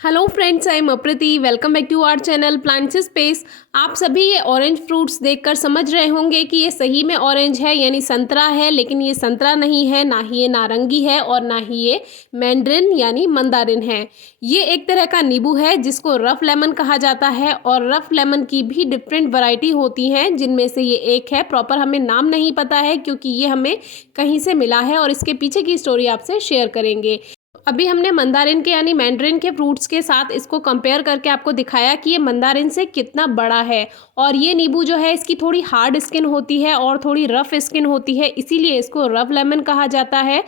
Hello friends, I am Aprati. Welcome back to our channel plants space. आप सभी ये orange fruits देखकर समझ रहे होंगे कि ये सही में ऑरेंज है यानी संतरा है, लेकिन ये संतरा नहीं है, ना ही ये नारंगी है और ना ही ये मैंड्रिन यानी मंदारिन है। ये एक तरह का नींबू है जिसको रफ लेमन कहा जाता है और रफ लेमन की भी डिफरेंट वैरायटी होती हैं, जिनमें से ये एक है। प्रॉपर हमें नाम नहीं पता है क्योंकि ये हमें कहीं से मिला है और इसके पीछे की स्टोरी आपसे शेयर करेंगे। अभी हमने मंदारिन के यानी मैंड्रिन के फ्रूट्स के साथ इसको कंपेयर करके आपको दिखाया कि ये मंदारिन से कितना बड़ा है। और ये नींबू जो है इसकी थोड़ी हार्ड स्किन होती है और थोड़ी रफ स्किन होती है, इसीलिए इसको रफ लेमन कहा जाता है।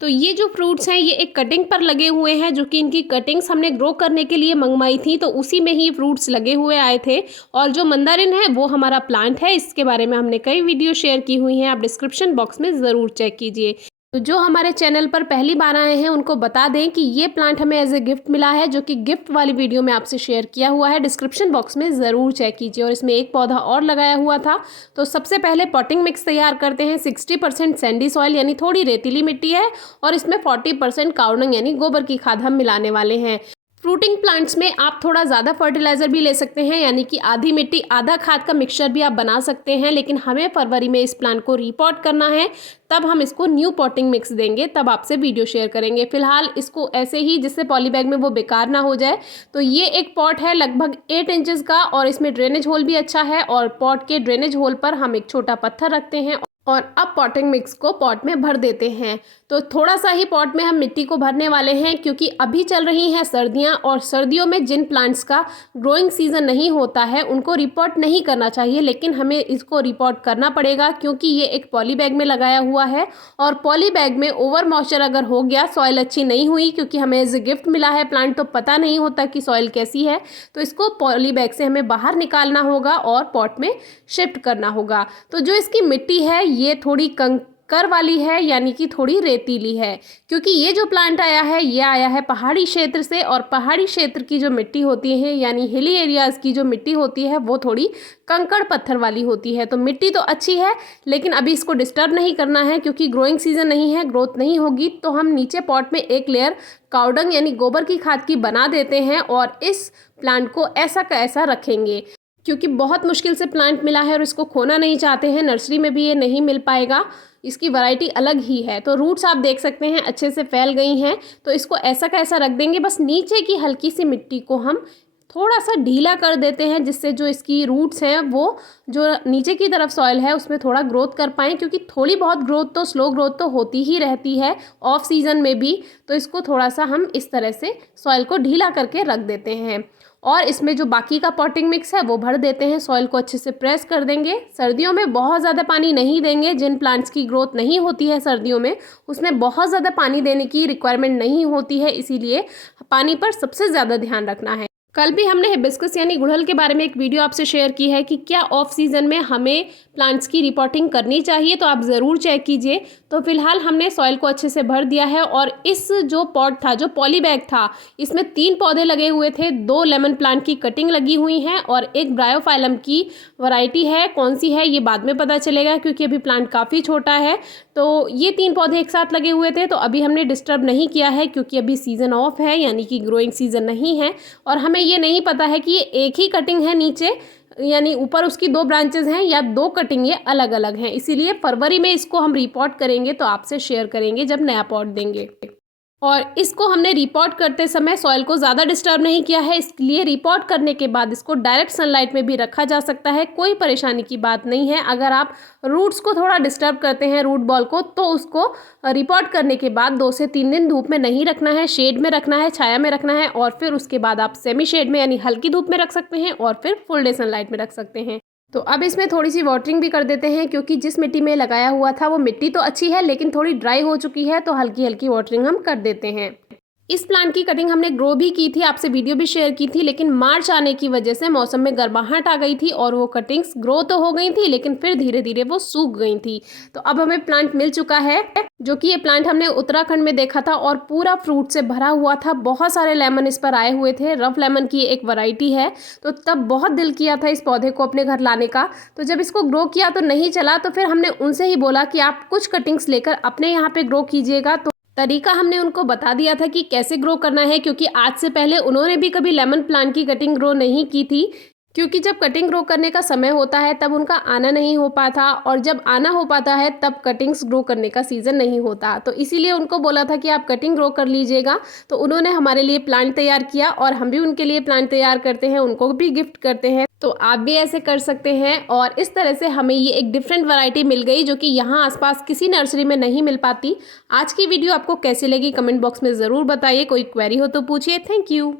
तो ये जो फ्रूट्स हैं ये एक कटिंग पर लगे हुए हैं, जो कि इनकी कटिंग्स हमने ग्रो करने के लिए मंगवाई थी, तो उसी में ही फ्रूट्स लगे हुए आए थे। और जो मंदारिन है वो हमारा प्लांट है, इसके बारे में हमने कई वीडियो शेयर की हुई हैं, आप डिस्क्रिप्शन बॉक्स में ज़रूर चेक कीजिए। तो जो हमारे चैनल पर पहली बार आए हैं उनको बता दें कि ये प्लांट हमें एज ए गिफ्ट मिला है, जो कि गिफ्ट वाली वीडियो में आपसे शेयर किया हुआ है, डिस्क्रिप्शन बॉक्स में ज़रूर चेक कीजिए। और इसमें एक पौधा और लगाया हुआ था। तो सबसे पहले पॉटिंग मिक्स तैयार करते हैं। 60% सैंडी सॉइल यानी थोड़ी रेतीली मिट्टी है और इसमें 40% काउ डंग यानी गोबर की खाद हम मिलाने वाले हैं। फ्रूटिंग प्लांट्स में आप थोड़ा ज़्यादा फर्टिलाइज़र भी ले सकते हैं, यानी कि आधी मिट्टी आधा खाद का मिक्सचर भी आप बना सकते हैं, लेकिन हमें फरवरी में इस प्लांट को रीपॉट करना है, तब हम इसको न्यू पॉटिंग मिक्स देंगे, तब आपसे वीडियो शेयर करेंगे। फिलहाल इसको ऐसे ही, जिससे पॉली बैग में वो बेकार ना हो जाए। तो ये एक पॉट है लगभग 8 इंचेस का और इसमें ड्रेनेज होल भी अच्छा है और पॉट के ड्रेनेज होल पर हम एक छोटा पत्थर रखते हैं और अब पॉटिंग मिक्स को पॉट में भर देते हैं। तो थोड़ा सा ही पॉट में हम मिट्टी को भरने वाले हैं, क्योंकि अभी चल रही हैं सर्दियां और सर्दियों में जिन प्लांट्स का ग्रोइंग सीजन नहीं होता है उनको रिपोर्ट नहीं करना चाहिए, लेकिन हमें इसको रिपोर्ट करना पड़ेगा क्योंकि ये एक पॉली बैग में लगाया हुआ है। और पॉली बैग में ओवर मॉइस्चर अगर हो गया, सॉइल अच्छी नहीं हुई, क्योंकि हमें एज ए गिफ्ट मिला है प्लांट तो पता नहीं होता कि सॉइल कैसी है, तो इसको पॉली बैग से हमें बाहर निकालना होगा और पॉट में शिफ्ट करना होगा। तो जो इसकी मिट्टी है ये थोड़ी कंकर वाली है, यानी कि थोड़ी रेतीली है, क्योंकि ये जो प्लांट आया है ये आया है पहाड़ी क्षेत्र से और पहाड़ी क्षेत्र की जो मिट्टी होती है यानी हिली एरियाज़ की जो मिट्टी होती है वो थोड़ी कंकड़ पत्थर वाली होती है। तो मिट्टी तो अच्छी है, लेकिन अभी इसको डिस्टर्ब नहीं करना है क्योंकि ग्रोइंग सीजन नहीं है, ग्रोथ नहीं होगी। तो हम नीचे पॉट में एक लेयर काउ डंग यानी गोबर की खाद की बना देते हैं और इस प्लांट को ऐसा का ऐसा रखेंगे, क्योंकि बहुत मुश्किल से प्लांट मिला है और इसको खोना नहीं चाहते हैं। नर्सरी में भी ये नहीं मिल पाएगा, इसकी वैरायटी अलग ही है। तो रूट्स आप देख सकते हैं अच्छे से फैल गई हैं, तो इसको ऐसा का ऐसा रख देंगे। बस नीचे की हल्की सी मिट्टी को हम थोड़ा सा ढीला कर देते हैं, जिससे जो इसकी रूट्स हैं वो जो नीचे की तरफ सॉइल है उसमें थोड़ा ग्रोथ कर पाएँ, क्योंकि थोड़ी बहुत ग्रोथ तो स्लो ग्रोथ तो होती ही रहती है ऑफ सीज़न में भी। तो इसको थोड़ा सा हम इस तरह से सॉइल को ढीला करके रख देते हैं और इसमें जो बाकी का पॉटिंग मिक्स है वो भर देते हैं। सॉइल को अच्छे से प्रेस कर देंगे। सर्दियों में बहुत ज़्यादा पानी नहीं देंगे, जिन प्लांट्स की ग्रोथ नहीं होती है सर्दियों में उसमें बहुत ज़्यादा पानी देने की रिक्वायरमेंट नहीं होती है, इसीलिए पानी पर सबसे ज़्यादा ध्यान रखना है। कल भी हमने हिबिस्कस यानी गुड़हल के बारे में एक वीडियो आपसे शेयर की है कि क्या ऑफ सीज़न में हमें प्लांट्स की रिपोर्टिंग करनी चाहिए, तो आप ज़रूर चेक कीजिए। तो फिलहाल हमने सॉइल को अच्छे से भर दिया है और इस जो पॉट था, जो पॉली बैग था, इसमें 3 पौधे लगे हुए थे, 2 लेमन प्लांट की कटिंग लगी हुई हैं और एक ब्रायोफाइलम की वैरायटी है। कौन सी है ये बाद में पता चलेगा, क्योंकि अभी प्लांट काफ़ी छोटा है। तो ये 3 पौधे एक साथ लगे हुए थे, तो अभी हमने डिस्टर्ब नहीं किया है क्योंकि अभी सीज़न ऑफ है, यानी कि ग्रोइंग सीज़न नहीं है। और हमें ये नहीं पता है कि ये एक ही कटिंग है नीचे, यानी ऊपर उसकी 2 ब्रांचेज हैं, या 2 कटिंग ये अलग अलग हैं। इसीलिए फरवरी में इसको हम रिपोर्ट करेंगे तो आपसे शेयर करेंगे जब नया पॉट देंगे। और इसको हमने रिपोर्ट करते समय सॉइल को ज़्यादा डिस्टर्ब नहीं किया है, इसलिए रिपोर्ट करने के बाद इसको डायरेक्ट सनलाइट में भी रखा जा सकता है, कोई परेशानी की बात नहीं है। अगर आप रूट्स को थोड़ा डिस्टर्ब करते हैं, रूट बॉल को, तो उसको रिपोर्ट करने के बाद 2 से 3 दिन धूप में नहीं रखना है, शेड में रखना है, छाया में रखना है, और फिर उसके बाद आप सेमी शेड में यानी हल्की धूप में रख सकते हैं और फिर फुल डे सनलाइट में रख सकते हैं। तो अब इसमें थोड़ी सी वाटरिंग भी कर देते हैं, क्योंकि जिस मिट्टी में लगाया हुआ था वो मिट्टी तो अच्छी है लेकिन थोड़ी ड्राई हो चुकी है, तो हल्की हल्की वाटरिंग हम कर देते हैं। इस प्लांट की कटिंग हमने ग्रो भी की थी, आपसे वीडियो भी शेयर की थी, लेकिन मार्च आने की वजह से मौसम में गर्माहट आ गई थी और वो कटिंग्स ग्रो तो हो गई थी लेकिन फिर धीरे धीरे वो सूख गई थी। तो अब हमें प्लांट मिल चुका है, जो कि ये प्लांट हमने उत्तराखंड में देखा था और पूरा फ्रूट से भरा हुआ था। बहुत सारे लेमन इस पर आए हुए थे, रफ लेमन की एक वैरायटी है। तो तब बहुत दिल किया था इस पौधे को अपने घर लाने का। तो जब इसको ग्रो किया तो नहीं चला, तो फिर हमने उनसे ही बोला कि आप कुछ कटिंग्स लेकर अपने यहाँ पे ग्रो कीजिएगा। तरीका हमने उनको बता दिया था कि कैसे ग्रो करना है, क्योंकि आज से पहले उन्होंने भी कभी लेमन प्लांट की कटिंग ग्रो नहीं की थी। क्योंकि जब कटिंग ग्रो करने का समय होता है तब उनका आना नहीं हो पाता, और जब आना हो पाता है तब कटिंग्स ग्रो करने का सीज़न नहीं होता। तो इसीलिए उनको बोला था कि आप कटिंग ग्रो कर लीजिएगा। तो उन्होंने हमारे लिए प्लांट तैयार किया और हम भी उनके लिए प्लांट तैयार करते हैं, उनको भी गिफ्ट करते हैं। तो आप भी ऐसे कर सकते हैं, और इस तरह से हमें ये एक डिफरेंट वैरायटी मिल गई जो कि यहाँ आसपास किसी नर्सरी में नहीं मिल पाती। आज की वीडियो आपको कैसी लगी कमेंट बॉक्स में ज़रूर बताइए। कोई क्वेरी हो तो पूछिए। Thank you.